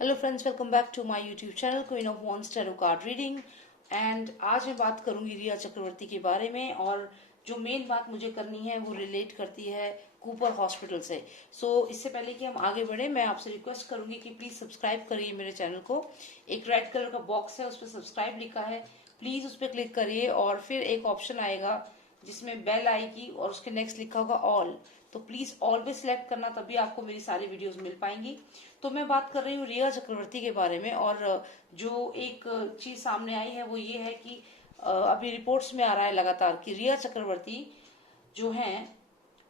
Hello friends, welcome back to my YouTube channel queen of wands tarot card reading. And आज मैं बात करूंगी रिया चक्रवर्ती के बारे में। और जो मेन बात मुझे करनी है वो रिलेट करती है कूपर हॉस्पिटल से। इससे पहले कि हम आगे बढ़े, मैं आपसे रिक्वेस्ट करूंगी कि प्लीज सब्सक्राइब करिए मेरे चैनल को। एक रेड कलर का बॉक्स है, उस पर सब्सक्राइब लिखा है, प्लीज उस पर क्लिक करिए। और फिर एक ऑप्शन आएगा जिसमें बेल आएगी और उसके नेक्स्ट लिखा होगा ऑल, तो प्लीज ऑल पे सिलेक्ट करना, तभी आपको मेरी सारी वीडियोस मिल पाएंगी। तो मैं बात कर रही हूँ रिया चक्रवर्ती के बारे में। और जो एक चीज सामने आई है वो ये है कि अभी रिपोर्ट्स में आ रहा है लगातार कि रिया चक्रवर्ती जो है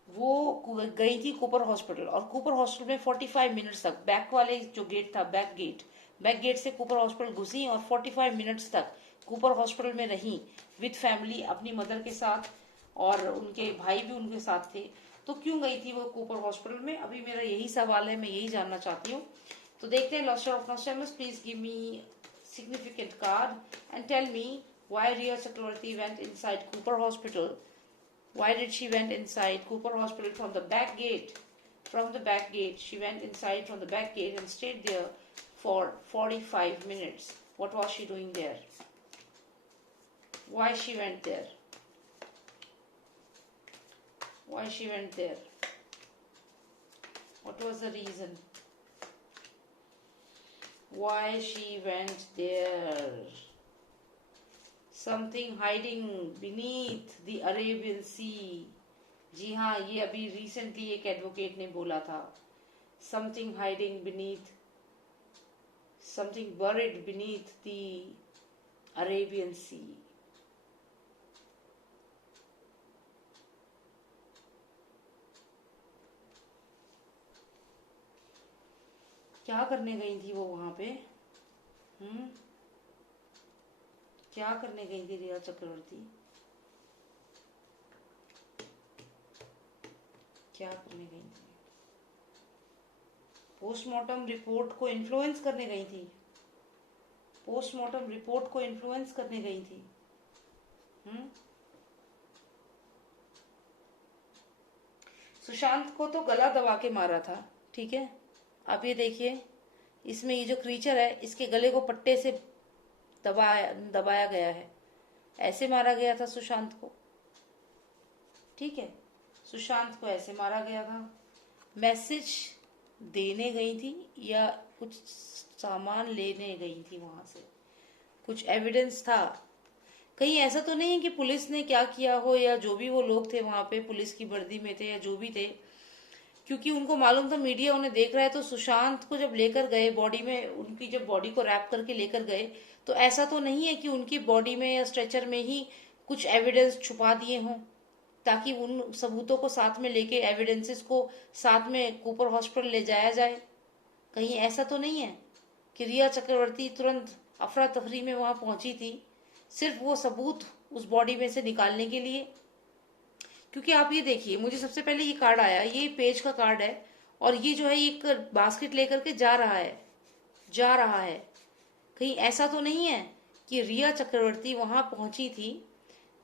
वो गई थी कूपर हॉस्पिटल। और कूपर हॉस्पिटल में 45 मिनट्स तक बैक वाले जो गेट था, बैक गेट से कूपर हॉस्पिटल घुसी और 45 मिनट्स तक कूपर हॉस्पिटल में रही विद फैमिली, अपनी मदर के साथ, और उनके भाई भी उनके साथ थे। तो क्यों गई थी वो कूपर हॉस्पिटल में? अभी मेरा यही सवाल है, मैं यही जानना चाहती हूँ। तो देखते हैं। Lustre of nostalgia, please give me significant card and tell me why Rhea Chakravarti went inside Cooper Hospital. Why did she went inside Cooper Hospital from the back gate? From the back gate, she went inside from the back gate and stayed there for 45 minutes. What was she doing there? Why she went there? Why she went there? What was the reason? Why she went there? Something hiding beneath the Arabian Sea. जी हाँ, ये अभी recently एक advocate ने बोला था। Something hiding beneath, something buried beneath the Arabian Sea. क्या करने गई थी वो वहां पे? क्या करने गई थी रिया चक्रवर्ती? क्या करने गई थी? पोस्टमार्टम रिपोर्ट को इन्फ्लुएंस करने गई थी। पोस्टमार्टम रिपोर्ट को इन्फ्लुएंस करने गई थी। सुशांत को तो गला दबा के मारा था, ठीक है। आप ये देखिए, इसमें ये जो क्रीचर है इसके गले को पट्टे से दबाया गया है। ऐसे मारा गया था सुशांत को, ठीक है। सुशांत को ऐसे मारा गया था। मैसेज देने गई थी या कुछ सामान लेने गई थी वहां से? कुछ एविडेंस था? कहीं ऐसा तो नहीं है कि पुलिस ने क्या किया हो, या जो भी वो लोग थे वहां पे पुलिस की वर्दी में थे या जो भी थे, क्योंकि उनको मालूम था मीडिया उन्हें देख रहा है। तो सुशांत को जब लेकर गए, बॉडी में उनकी जब बॉडी को रैप करके लेकर गए, तो ऐसा तो नहीं है कि उनकी बॉडी में या स्ट्रेचर में ही कुछ एविडेंस छुपा दिए हों, ताकि उन सबूतों को साथ में लेके, एविडेंसेस को साथ में कूपर हॉस्पिटल ले जाया जाए। कहीं ऐसा तो नहीं है कि रिया चक्रवर्ती तुरंत अफरा तफरी में वहां पहुंची थी सिर्फ वो सबूत उस बॉडी में से निकालने के लिए? क्योंकि आप ये देखिए, मुझे सबसे पहले ये कार्ड आया, ये पेज का कार्ड है, और ये जो है एक बास्केट लेकर के जा रहा है। कहीं ऐसा तो नहीं है कि रिया चक्रवर्ती वहां पहुंची थी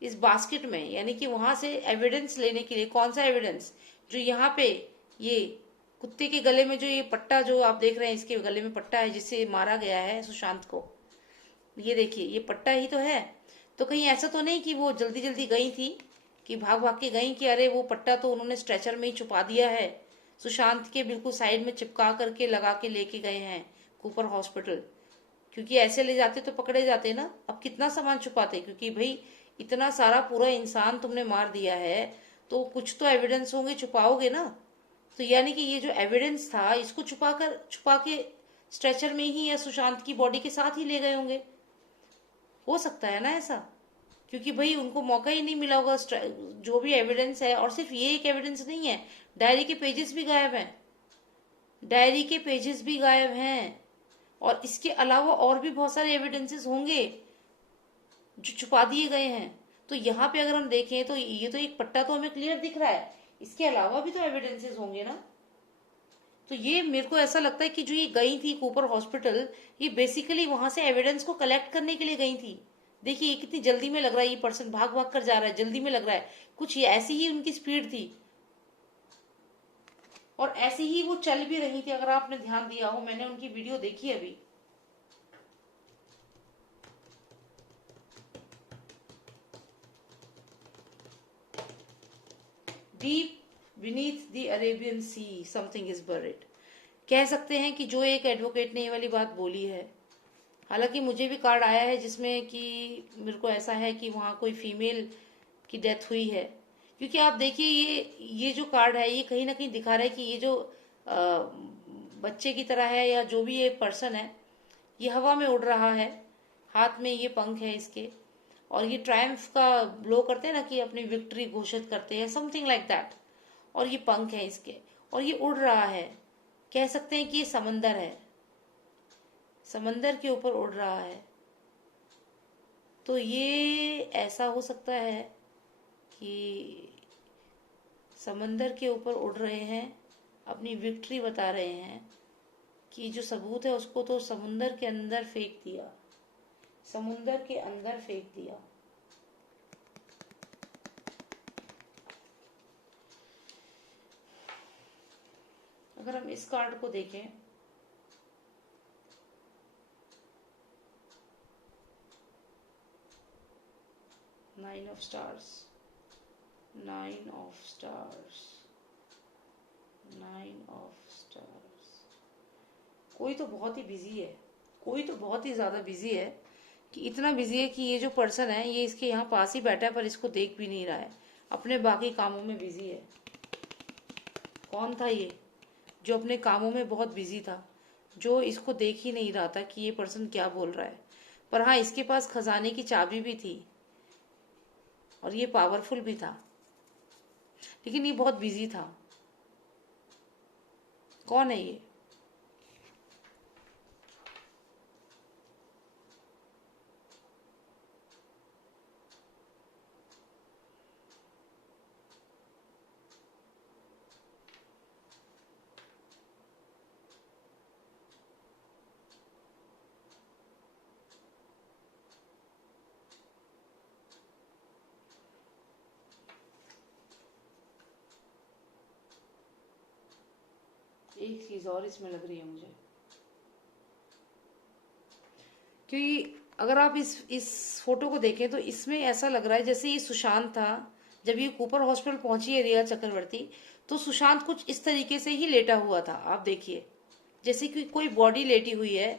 इस बास्केट में, यानी कि वहां से एविडेंस लेने के लिए? कौन सा एविडेंस? जो यहाँ पे ये कुत्ते के गले में जो ये पट्टा जो आप देख रहे हैं, इसके गले में पट्टा है जिससे मारा गया है सुशांत को। ये देखिए, ये पट्टा ही तो है। तो कहीं ऐसा तो नहीं कि वो जल्दी जल्दी गई थी, कि भाग भाग के गई कि अरे वो पट्टा तो उन्होंने स्ट्रेचर में ही छुपा दिया है, सुशांत के बिल्कुल साइड में चिपका करके लगा के लेके गए हैं कूपर हॉस्पिटल। क्योंकि ऐसे ले जाते तो पकड़े जाते ना। अब कितना सामान छुपाते, क्योंकि भाई इतना सारा पूरा इंसान तुमने मार दिया है, तो कुछ तो एविडेंस होंगे, छुपाओगे ना। तो यानी कि ये जो एविडेंस था इसको छुपा के स्ट्रेचर में ही या सुशांत की बॉडी के साथ ही ले गए होंगे। हो सकता है ना ऐसा, क्योंकि भाई उनको मौका ही नहीं मिला होगा। जो भी एविडेंस है, और सिर्फ ये एक एविडेंस नहीं है, डायरी के पेजेस भी गायब हैं। डायरी के पेजेस भी गायब हैं, और इसके अलावा और भी बहुत सारे एविडेंसेस होंगे जो छुपा दिए गए हैं। तो यहाँ पे अगर हम देखें तो ये तो एक पट्टा तो हमें क्लियर दिख रहा है, इसके अलावा भी तो एविडेंसेस होंगे ना। तो ये मेरे को ऐसा लगता है कि जो ये गई थी कूपर हॉस्पिटल, ये बेसिकली वहां से एविडेंस को कलेक्ट करने के लिए गई थी। देखिए ये कितनी जल्दी में लग रहा है, ये पर्सन भाग भाग कर जा रहा है, जल्दी में लग रहा है, कुछ ऐसी ही उनकी स्पीड थी। और ऐसे ही वो चल भी रही थी, अगर आपने ध्यान दिया हो, मैंने उनकी वीडियो देखी अभी। Deep beneath the Arabian sea something is buried. कह सकते हैं कि जो एक एडवोकेट ने ये वाली बात बोली है। हालांकि मुझे भी कार्ड आया है जिसमें कि मेरे को ऐसा है कि वहाँ कोई फीमेल की डेथ हुई है। क्योंकि आप देखिए ये जो कार्ड है ये कहीं ना कहीं दिखा रहा है कि ये जो अ, बच्चे की तरह है या जो भी ये पर्सन है, ये हवा में उड़ रहा है, हाथ में ये पंख है इसके, और ये ट्रायम्फ का ब्लो करते हैं ना, कि अपनी विक्ट्री घोषित करते हैं, समथिंग लाइक दैट। और ये पंख है इसके, और ये उड़ रहा है। कह सकते हैं कि ये समंदर है, समंदर के ऊपर उड़ रहा है। तो ये ऐसा हो सकता है कि समंदर के ऊपर उड़ रहे हैं, अपनी विक्ट्री बता रहे हैं कि जो सबूत है उसको तो समुंदर के अंदर फेंक दिया, समुंदर के अंदर फेंक दिया। अगर हम इस कार्ड को देखें, nine of stars, nine of stars, nine of stars. कोई तो बहुत ही बिजी है, कोई तो बहुत ही ज्यादा बिजी है, कि इतना बिजी है कि ये जो पर्सन है ये इसके यहाँ पास ही बैठा है पर इसको देख भी नहीं रहा है, अपने बाकी कामों में बिजी है। कौन था ये जो अपने कामों में बहुत बिजी था, जो इसको देख ही नहीं रहा था कि ये पर्सन क्या बोल रहा है। पर हाँ, इसके पास खजाने की चाबी भी थी और ये पावरफुल भी था, लेकिन ये बहुत बिजी था। कौन है ये? एक चीज और इसमें लग रही है मुझे, क्योंकि अगर आप इस फोटो को देखें तो इसमें ऐसा लग रहा है जैसे ये सुशांत था। जब ये कूपर हॉस्पिटल पहुंची है रिया चक्रवर्ती, तो सुशांत कुछ इस तरीके से ही लेटा हुआ था। आप देखिए, जैसे कि कोई बॉडी लेटी हुई है,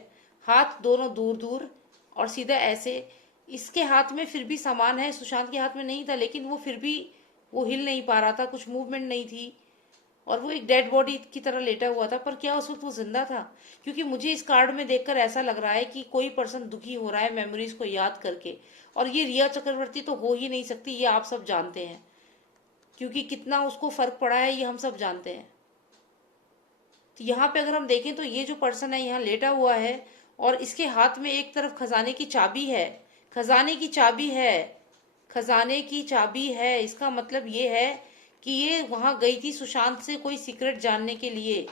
हाथ दोनों दूर दूर और सीधा ऐसे। इसके हाथ में फिर भी सामान है, सुशांत के हाथ में नहीं था, लेकिन वो फिर भी वो हिल नहीं पा रहा था, कुछ मूवमेंट नहीं थी, और वो एक डेड बॉडी की तरह लेटा हुआ था। पर क्या उस वक्त वो जिंदा था? क्योंकि मुझे इस कार्ड में देखकर ऐसा लग रहा है कि कोई पर्सन दुखी हो रहा है मेमोरीज को याद करके, और ये रिया चक्रवर्ती तो हो ही नहीं सकती, ये आप सब जानते हैं, क्योंकि कितना उसको फर्क पड़ा है ये हम सब जानते हैं। तो यहाँ पे अगर हम देखें तो ये जो पर्सन है यहाँ लेटा हुआ है, और इसके हाथ में एक तरफ खजाने की चाबी है, खजाने की चाबी है, खजाने की चाबी है। इसका मतलब ये है कि ये वहां गई थी सुशांत से कोई सीक्रेट जानने के लिए।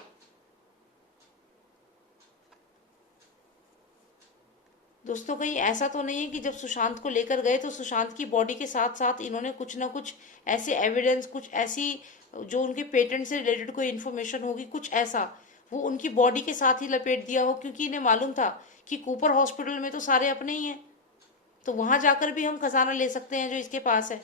दोस्तों, कहीं ऐसा तो नहीं है कि जब सुशांत को लेकर गए तो सुशांत की बॉडी के साथ साथ इन्होंने कुछ ना कुछ ऐसे एविडेंस, कुछ ऐसी जो उनके पेटेंट से रिलेटेड कोई इन्फॉर्मेशन होगी, कुछ ऐसा वो उनकी बॉडी के साथ ही लपेट दिया हो, क्योंकि इन्हें मालूम था कि कूपर हॉस्पिटल में तो सारे अपने ही हैं, तो वहां जाकर भी हम खजाना ले सकते हैं जो इसके पास है।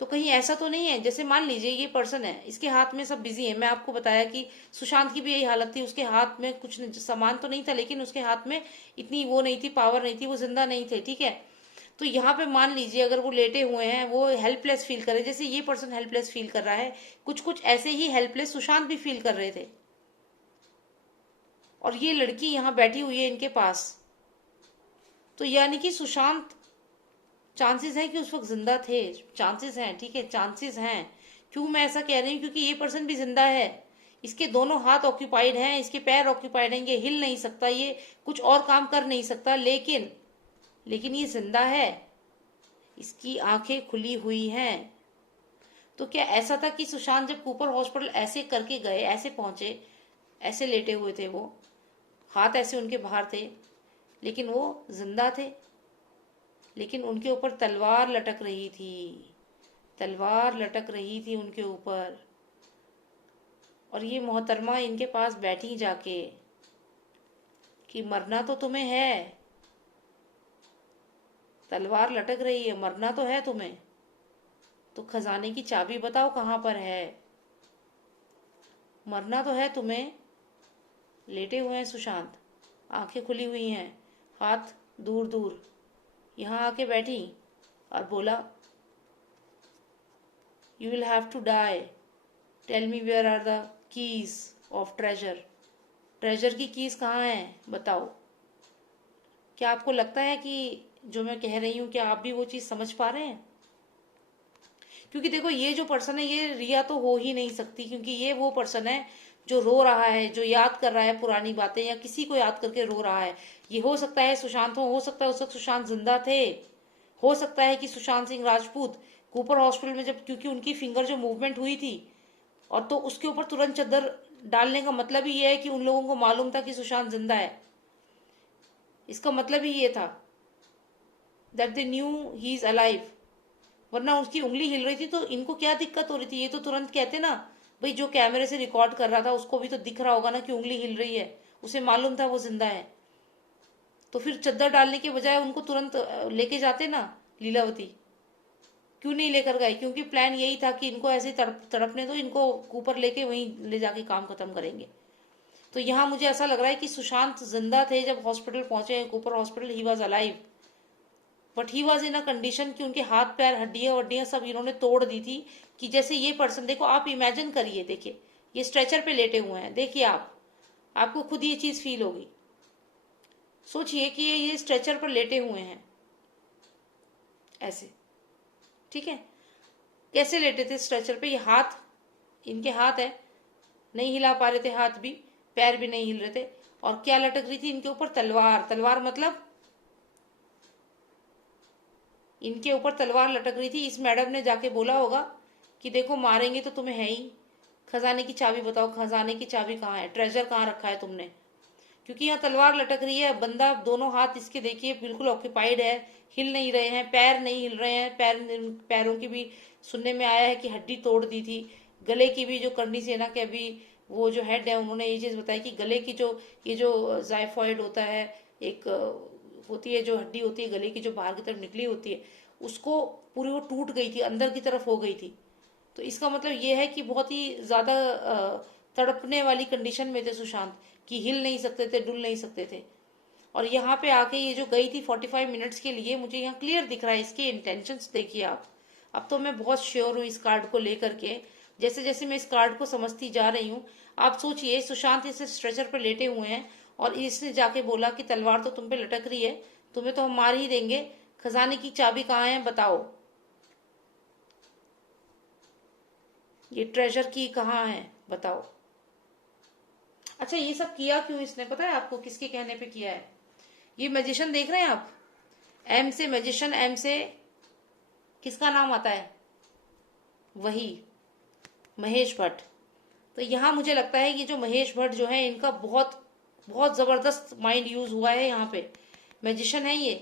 तो कहीं ऐसा तो नहीं है, जैसे मान लीजिए ये पर्सन है, इसके हाथ में सब बिजी है। मैं आपको बताया कि सुशांत की भी यही हालत थी, उसके हाथ में कुछ सामान तो नहीं था, लेकिन उसके हाथ में इतनी वो नहीं थी, पावर नहीं थी, वो जिंदा नहीं थे, ठीक है। तो यहाँ पे मान लीजिए अगर वो लेटे हुए हैं, वो हेल्पलेस फील कर रहे, जैसे ये पर्सन हेल्पलेस फील कर रहा है, कुछ कुछ ऐसे ही हेल्पलेस सुशांत भी फील कर रहे थे। और ये लड़की यहाँ बैठी हुई है इनके पास, तो यानी कि सुशांत, चांसेस हैं कि उस वक्त जिंदा थे, चांसेस हैं, ठीक है, चांसेस हैं। क्यों मैं ऐसा कह रही हूँ? क्योंकि ये पर्सन भी जिंदा है, इसके दोनों हाथ ऑक्यूपाइड हैं, इसके पैर ऑक्यूपाइड हैं, ये हिल नहीं सकता, ये कुछ और काम कर नहीं सकता, लेकिन लेकिन ये जिंदा है, इसकी आंखें खुली हुई हैं। तो क्या ऐसा था कि सुशांत जब कूपर हॉस्पिटल ऐसे करके गए, ऐसे पहुंचे, ऐसे लेटे हुए थे वो, हाथ ऐसे उनके बाहर थे, लेकिन वो जिंदा थे, लेकिन उनके ऊपर तलवार लटक रही थी, तलवार लटक रही थी उनके ऊपर। और ये मोहतरमा इनके पास बैठी जाके कि मरना तो तुम्हें है, तलवार लटक रही है, मरना तो है तुम्हें, तो खजाने की चाबी बताओ कहाँ पर है। मरना तो है तुम्हें। लेटे हुए हैं सुशांत, आंखें खुली हुई हैं, हाथ दूर दूर। यहाँ आके बैठी और बोला, you will have to die, tell me where are the keys of treasure. Treasure की कीज कहाँ हैं बताओ। क्या आपको लगता है कि जो मैं कह रही हूँ, क्या आप भी वो चीज समझ पा रहे हैं? क्योंकि देखो, ये जो पर्सन है ये रिया तो हो ही नहीं सकती, क्योंकि ये वो पर्सन है जो रो रहा है, जो याद कर रहा है पुरानी बातें, या किसी को याद करके रो रहा है। ये हो सकता है सुशांत हो सकता है उस वक्त सुशांत जिंदा थे, हो सकता है कि सुशांत सिंह राजपूत कूपर हॉस्पिटल में जब, क्योंकि उनकी फिंगर जो मूवमेंट हुई थी, और तो उसके ऊपर तुरंत चद्दर डालने का मतलब ही ये है कि उन लोगों को मालूम था कि सुशांत जिंदा है। इसका मतलब ही ये था, that they knew he is alive. वरना उसकी उंगली हिल रही थी तो इनको क्या दिक्कत हो रही थी? ये तो तुरंत कहते ना, भाई जो कैमरे से रिकॉर्ड कर रहा था उसको भी तो दिख रहा होगा ना कि उंगली हिल रही है, उसे मालूम था वो जिंदा है। तो फिर चद्दर डालने के बजाय उनको तुरंत लेके जाते ना लीलावती। क्यों नहीं लेकर गए? क्योंकि प्लान यही था कि इनको ऐसे तड़पने दो, इनको ऊपर लेके वहीं ले जाके काम खत्म करेंगे। तो यहाँ मुझे ऐसा लग रहा है कि सुशांत जिंदा थे जब हॉस्पिटल पहुंचे, Cooper hospital, he was alive, but he was in a condition कि उनके हाथ पैर हड्डियां वड्डियां सब इन्होंने तोड़ दी थी। कि जैसे ये पर्सन, देखो आप इमेजिन करिए, देखिए ये स्ट्रेचर पे लेटे हुए हैं, देखिए आप, आपको खुद ये चीज फील होगी। सोचिए कि ये स्ट्रेचर पर लेटे हुए हैं ऐसे, ठीक है? कैसे लेटे थे स्ट्रेचर पे? ये हाथ, इनके हाथ है, नहीं हिला पा रहे थे हाथ भी, पैर भी नहीं हिल रहे थे। और क्या लटक रही थी इनके ऊपर? तलवार। तलवार मतलब इनके ऊपर तलवार लटक रही थी। इस मैडम ने जाके बोला होगा कि देखो मारेंगे तो तुम्हें है ही, खजाने की चाबी बताओ, खजाने की चाबी कहाँ है, ट्रेजर कहाँ रखा है तुमने? क्योंकि यहाँ तलवार लटक रही है, बंदा दोनों हाथ इसके देखिए बिल्कुल ऑक्यूपाइड है, हिल नहीं रहे हैं, पैर नहीं हिल रहे हैं, पैरों की भी सुनने में आया है कि हड्डी तोड़ दी थी। गले की भी जो करनी सेना के अभी वो जो हेड है उन्होंने ये चीज बताई कि गले की जो, ये जो जायफॉइड होता है, एक होती है जो हड्डी होती है गले की जो बाहर की तरफ निकली होती है, उसको पूरी वो टूट गई थी, अंदर की तरफ हो गई थी। तो इसका मतलब ये है कि बहुत ही ज्यादा तड़पने वाली कंडीशन में थे सुशांत, कि हिल नहीं सकते थे, डुल नहीं सकते थे। और यहाँ पे आके ये जो गई थी 45 मिनट्स के लिए, मुझे यहाँ क्लियर दिख रहा है इसके इंटेंशंस, देखिए आप। अब तो मैं बहुत श्योर हूँ इस कार्ड को लेकर के, जैसे जैसे मैं इस कार्ड को समझती जा रही हूँ। आप सोचिए, सुशांत इस स्ट्रेचर पर लेटे हुए हैं और इसने जाके बोला कि तलवार तो तुम पे लटक रही है, तुम्हें तो हम मार ही देंगे, खजाने की चाबी कहाँ है बताओ, ये ट्रेजर की कहाँ है बताओ। अच्छा, ये सब किया क्यों इसने पता है आपको? किसके कहने पे किया है? ये मैजिशियन देख रहे हैं आप, एम से मैजिशियन, एम से किसका नाम आता है? वही महेश भट्ट। तो यहाँ मुझे लगता है कि जो महेश भट्ट जो है, इनका बहुत बहुत जबरदस्त माइंड यूज हुआ है यहाँ पे। मैजिशियन है ये,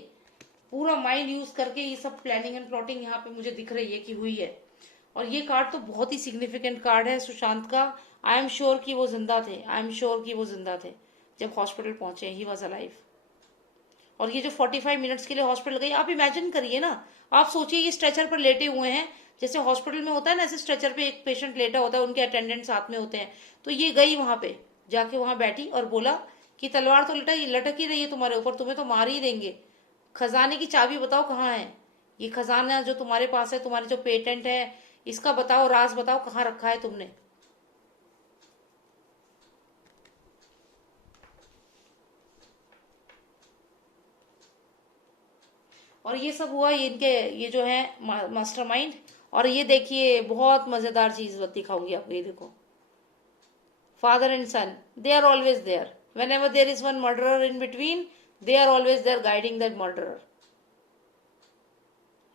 पूरा माइंड यूज करके ये सब प्लानिंग एंड प्लॉटिंग यहाँ पे मुझे दिख रही है कि हुई है। और ये कार्ड तो बहुत ही सिग्निफिकेंट कार्ड है सुशांत का। आई एम श्योर कि वो जिंदा थे, आई एम श्योर कि वो जिंदा थे जब हॉस्पिटल पहुंचे, ही वॉज अलाइव। और ये जो 45 मिनट्स के लिए हॉस्पिटल गई, आप इमेजिन करिए ना, आप सोचिए ये स्ट्रेचर पर लेटे हुए हैं, जैसे हॉस्पिटल में होता है ना, ऐसे स्ट्रेचर पे एक पेशेंट लेटा होता है, उनके अटेंडेंट साथ में होते हैं। तो ये गई वहां पे, जाके वहां बैठी और बोला कि तलवार तो लटक ही रही है तुम्हारे ऊपर, तुम्हें तो मार ही देंगे, खजाने की चाबी बताओ कहाँ है, ये खजाना जो तुम्हारे पास है, तुम्हारे जो पेटेंट है, इसका बताओ, राज बताओ कहाँ रखा है तुमने। और ये सब हुआ, ये इनके, ये जो है मास्टरमाइंड। और ये देखिए बहुत मजेदार चीज दिखाऊंगी आपको, ये देखो, father and son, they are always there, whenever there is one murderer in between, they are always there guiding that murderer.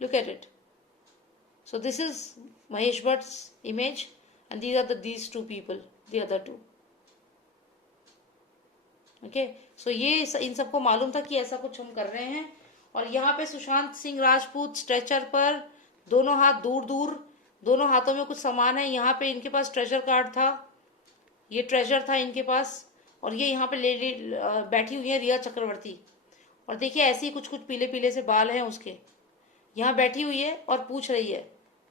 Look at it. So this is Mahesh Bhatt's image, and these two people, the other two. Okay, so ये इन सबको मालूम था कि ऐसा कुछ हम कर रहे हैं। और यहाँ पे सुशांत सिंह राजपूत स्ट्रेचर पर, दोनों हाथ दूर दूर, दोनों हाथों में कुछ सामान है। यहाँ पे इनके पास ट्रेजर कार्ड था, ये ट्रेजर था इनके पास, और ये यहाँ पे लेडी बैठी हुई है रिया चक्रवर्ती। और देखिए ऐसे ही कुछ कुछ पीले पीले से बाल हैं उसके, यहाँ बैठी हुई है और पूछ रही है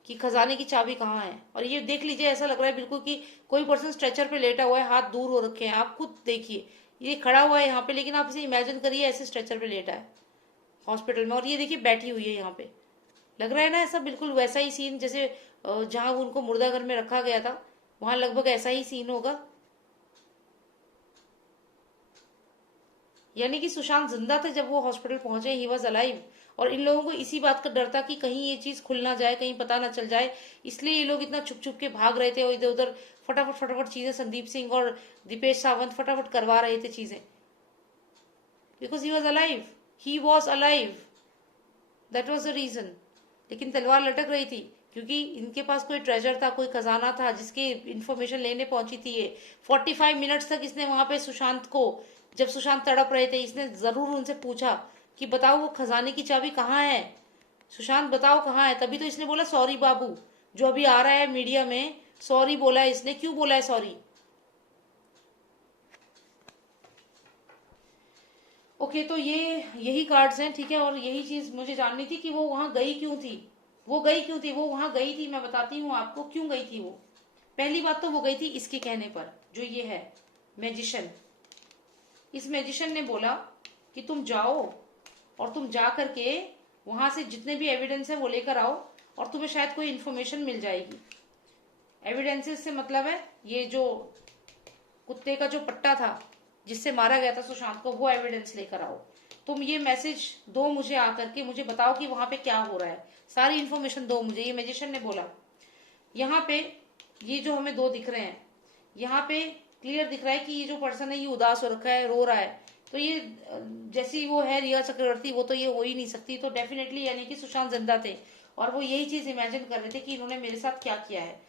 कि खजाने की चाबी कहाँ है। और ये देख लीजिए, ऐसा लग रहा है बिल्कुल कि कोई पर्सन स्ट्रेचर पे लेटा हुआ है, हाथ दूर हो रखे हैं। आप खुद देखिए, ये खड़ा हुआ है यहाँ पे, लेकिन आप इसे इमेजिन करिए ऐसे स्ट्रेचर पे लेटा है हॉस्पिटल में, और ये देखिए बैठी हुई है यहाँ पे। लग रहा है ना ऐसा, बिल्कुल वैसा ही सीन जैसे जहां उनको मुर्दा घर में रखा गया था, वहां लगभग ऐसा ही सीन होगा। यानी कि सुशांत जिंदा थे जब वो हॉस्पिटल पहुंचे, ही वॉज अलाइव। और इन लोगों को इसी बात का डर था कि कहीं ये चीज खुल ना जाए, कहीं पता ना चल जाए, इसलिए ये लोग इतना छुप छुप के भाग रहे थे और इधर उधर फटाफट फटाफट चीजें, संदीप सिंह और दीपेश सावंत फटाफट करवा रहे थे चीजें, because he was alive, he was alive, that was the reason. लेकिन तलवार लटक रही थी क्योंकि इनके पास कोई ट्रेजर था, कोई खजाना था जिसकी इंफॉर्मेशन लेने पहुंची थी ये। 45 मिनट्स तक इसने वहां पे सुशांत को, जब सुशांत तड़प रहे थे, इसने जरूर उनसे पूछा कि बताओ वो खजाने की चाबी कहाँ है, सुशांत बताओ कहाँ है। तभी तो इसने बोला सॉरी बाबू, जो अभी आ रहा है मीडिया में, सॉरी बोला है इसने। क्यों बोला है सॉरी? ओके, तो ये यही कार्ड्स हैं, ठीक है। और यही चीज मुझे जाननी थी कि वो वहां गई क्यों थी, वो गई क्यों थी, वो वहां गई थी। मैं बताती हूँ आपको क्यों गई थी वो। पहली बात तो वो गई थी इसके कहने पर, जो ये है मैजिशियन। इस मैजिशियन ने बोला कि तुम जाओ और तुम जा करके वहां से जितने भी एविडेंस है वो लेकर आओ, और तुम्हें शायद कोई इन्फॉर्मेशन मिल जाएगी। एविडेंसेस से मतलब है ये जो कुत्ते का जो पट्टा था जिससे मारा गया था सुशांत को, वो एविडेंस लेकर आओ। तुम ये मैसेज दो मुझे आकर के, मुझे बताओ कि वहां पे क्या हो रहा है, सारी इन्फॉर्मेशन दो मुझे, ये मैजिशियन ने बोला। यहाँ पे ये जो हमें दो दिख रहे हैं, यहाँ पे क्लियर दिख रहा है कि ये जो पर्सन है ये उदास हो रखा है, रो रहा है। तो ये जैसी वो है रिया चक्रवर्ती, वो तो ये हो ही नहीं सकती। तो डेफिनेटली यानी कि सुशांत जिंदा थे और वो यही चीज इमेजिन कर रहे थे कि इन्होंने मेरे साथ क्या किया है।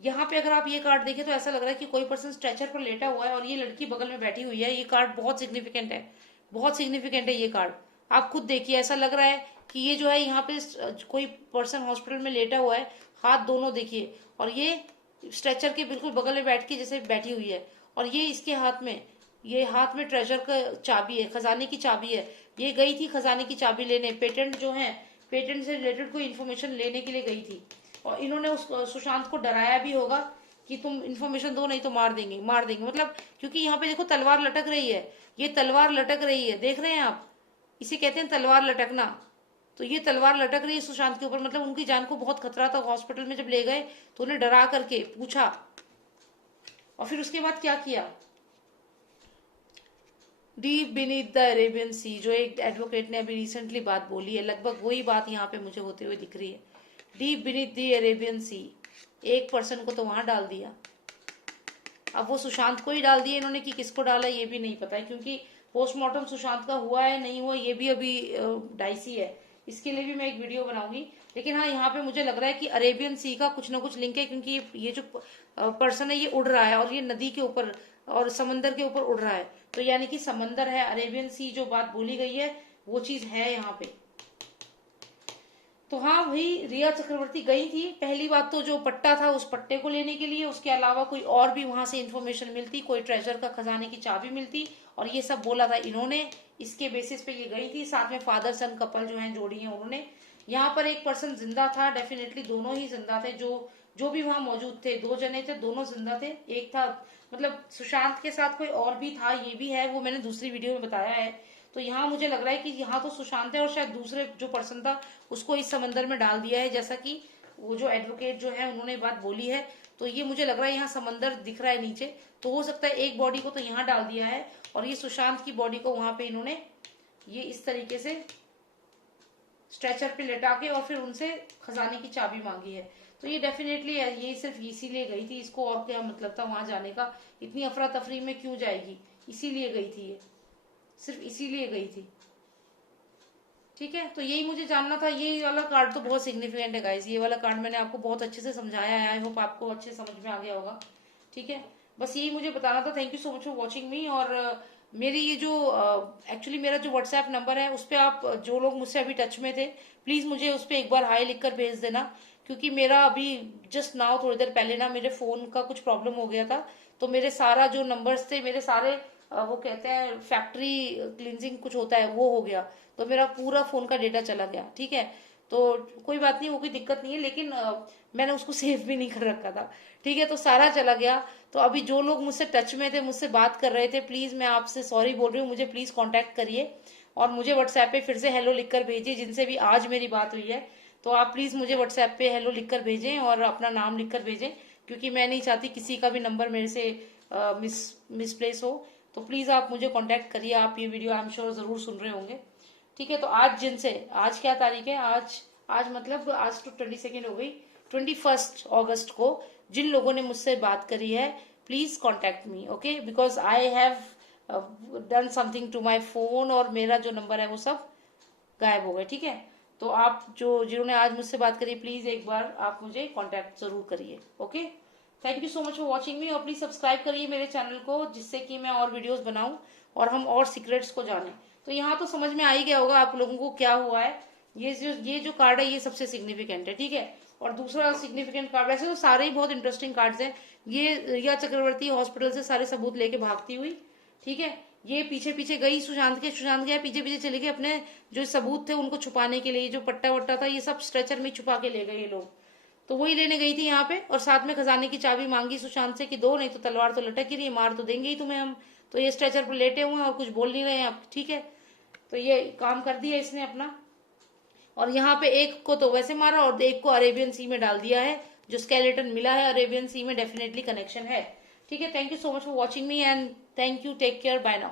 यहाँ पे अगर आप ये कार्ड देखें तो ऐसा लग रहा है कि कोई पर्सन स्ट्रेचर पर लेटा हुआ है और ये लड़की बगल में बैठी हुई है। ये कार्ड बहुत सिग्निफिकेंट है, बहुत सिग्निफिकेंट है ये कार्ड। आप खुद देखिए, ऐसा लग रहा है कि ये जो है यहाँ पे कोई पर्सन हॉस्पिटल में लेटा हुआ है, हाथ दोनों देखिए, और ये स्ट्रेचर के बिल्कुल बगल में बैठ के जैसे बैठी हुई है। और ये इसके हाथ में, ये हाथ में ट्रेजर का चाबी है, खजाने की चाबी है। ये गई थी खजाने की चाबी लेने, पेटेंट जो है, पेटेंट से रिलेटेड कोई इन्फॉर्मेशन लेने के लिए गई थी। और इन्होंने उस सुशांत को डराया भी होगा कि तुम इन्फॉर्मेशन दो नहीं तो मार देंगे, मार देंगे। मतलब क्योंकि यहाँ पे देखो तलवार लटक रही है, ये तलवार लटक रही है, देख रहे हैं आप, इसे कहते हैं तलवार लटकना। तो ये तलवार लटक रही है सुशांत के ऊपर, मतलब उनकी जान को बहुत खतरा था। हॉस्पिटल में जब ले गए तो उन्हें डरा करके पूछा, और फिर उसके बाद क्या किया। डीप बीनीथ द अरेबियन सी, जो एक एडवोकेट ने अभी रिसेंटली बात बोली है, लगभग वही बात यहाँ पे मुझे होते हुए दिख रही है। डीप बीनीथ द अरेबियन सी, एक पर्सन को तो वहां डाल दिया। अब वो सुशांत को ही डाल दिया इन्होंने, कि किसको डाला ये भी नहीं पता है, क्योंकि पोस्टमार्टम सुशांत का हुआ है नहीं हुआ ये भी अभी डाइसी है। इसके लिए भी मैं एक वीडियो बनाऊंगी। लेकिन हाँ, यहाँ पे मुझे लग रहा है कि अरेबियन सी का कुछ ना कुछ लिंक है, क्योंकि ये जो पर्सन है ये उड़ रहा है और ये नदी के ऊपर और समंदर के ऊपर उड़ रहा है। तो यानी कि समंदर है, अरेबियन सी जो बात बोली गई है वो चीज है यहाँ पे। तो हाँ भाई, रिया चक्रवर्ती गई थी। पहली बात तो जो पट्टा था उस पट्टे को लेने के लिए, उसके अलावा कोई और भी वहां से इन्फॉर्मेशन मिलती, कोई ट्रेजर का खजाने की चाबी मिलती, और ये सब बोला था इन्होंने, इसके बेसिस पे ये गई थी। साथ में फादर सन कपल जो है, जोड़ी है, उन्होंने। यहाँ पर एक पर्सन जिंदा था, डेफिनेटली दोनों ही जिंदा थे, जो भी वहां मौजूद थे, दो जने थे, दोनों जिंदा थे। एक था, मतलब सुशांत के साथ कोई और भी था, ये भी है, वो मैंने दूसरी वीडियो में बताया है। तो यहाँ मुझे लग रहा है कि यहाँ तो सुशांत है और शायद दूसरे जो पर्सन था उसको इस समंदर में डाल दिया है, जैसा कि वो जो एडवोकेट जो है उन्होंने बात बोली है। तो ये मुझे लग रहा है यहाँ समंदर दिख रहा है नीचे, तो हो सकता है एक बॉडी को तो यहाँ डाल दिया है और ये सुशांत की बॉडी को वहां पे इन्होंने ये इस तरीके से स्ट्रेचर पे लेटा के और फिर उनसे खजाने की चाबी मांगी है। तो ये डेफिनेटली ये सिर्फ इसीलिए गई थी, इसको और क्या मतलब था वहां जाने का, इतनी अफरा तफरी में क्यों जाएगी, इसीलिए गई थी ये, सिर्फ इसीलिए गई थी। ठीक है, तो यही मुझे जानना था। ये वाला कार्ड तो बहुत सिग्निफिकेंट है गाइस, ये वाला कार्ड मैंने आपको बहुत अच्छे से समझाया है, आई होप आपको अच्छे समझ में आ गया होगा। ठीक है, बस यही मुझे बताना था। Thank you so much for watching मी। और मेरी ये जो एक्चुअली मेरा जो व्हाट्सएप नंबर है उस पर आप जो लोग मुझसे अभी टच में थे, प्लीज मुझे उस पर एक बार हाई लिख कर भेज देना, क्योंकि मेरा अभी जस्ट नाउ थोड़ी देर पहले ना मेरे फोन का कुछ प्रॉब्लम हो गया था, तो मेरे सारा जो नंबर्स थे, मेरे सारे वो कहते हैं फैक्ट्री क्लींजिंग कुछ होता है वो हो गया, तो मेरा पूरा फोन का डेटा चला गया। ठीक है, तो कोई बात नहीं, वो कोई दिक्कत नहीं है, लेकिन मैंने उसको सेव भी नहीं कर रखा था। ठीक है, तो सारा चला गया। तो अभी जो लोग मुझसे टच में थे, मुझसे बात कर रहे थे, प्लीज मैं आपसे सॉरी बोल रही हूँ, मुझे प्लीज कांटेक्ट करिए और मुझे व्हाट्सएप पे फिर से हेलो लिखकर भेजिए, जिनसे भी आज मेरी बात हुई है। तो आप प्लीज मुझे व्हाट्सएप पे हेलो लिखकर भेजें और अपना नाम लिखकर भेजें, क्योंकि मैं नहीं चाहती किसी का भी नंबर मेरे से मिसप्लेस हो। तो प्लीज आप मुझे कांटेक्ट करिए। आप ये वीडियो आई एम श्योर जरूर सुन रहे होंगे। ठीक है, तो आज जिनसे, आज क्या तारीख है, आज आज मतलब आज तो 22 हो गई, 21 अगस्त को जिन लोगों ने मुझसे बात करी है, please contact me, okay, because I have done something to my phone और मेरा जो नंबर है वो सब गायब हो गए। ठीक है, तो आप जो जिन्होंने आज मुझसे बात करी, प्लीज एक बार आप मुझे कांटेक्ट जरूर करिए। Okay, thank you so much for watching मी, और प्लीज सब्सक्राइब करिए मेरे चैनल को, जिससे कि मैं और वीडियोस बनाऊं और हम और सीक्रेट्स को जानें। तो यहाँ तो समझ में आ ही गया होगा आप लोगों को क्या हुआ है। ये जो कार्ड है ये सबसे सिग्निफिकेंट है। ठीक है, और दूसरा सिग्निफिकेंट कार्ड, वैसे तो सारे ही बहुत इंटरेस्टिंग कार्ड्स हैं। ये रिया चक्रवर्ती हॉस्पिटल से सारे सबूत लेके भागती हुई, ठीक है, ये पीछे पीछे गई सुशांत के, सुशांत गया पीछे पीछे चले गए, अपने जो सबूत थे उनको छुपाने के लिए, जो पट्टा वट्टा था ये सब स्ट्रेचर में छुपा के ले गए ये लोग। तो वही लेने गई थी यहाँ पे, और साथ में खजाने की चाबी मांगी सुशांत से कि दो, नहीं तो तलवार तो लटक ही रही है, मार तो देंगे ही तुम्हें हम। तो ये स्ट्रेचर पर लेटे हुए हैं और कुछ बोल नहीं रहे हैं आप। ठीक है, तो ये काम कर दिया इसने अपना, और यहाँ पे एक को तो वैसे मारा और एक को अरेबियन सी में डाल दिया है। जो स्केलेटन मिला है अरेबियन सी में डेफिनेटली कनेक्शन है। ठीक है, thank you so much for watching me and thank you, take care, bye now.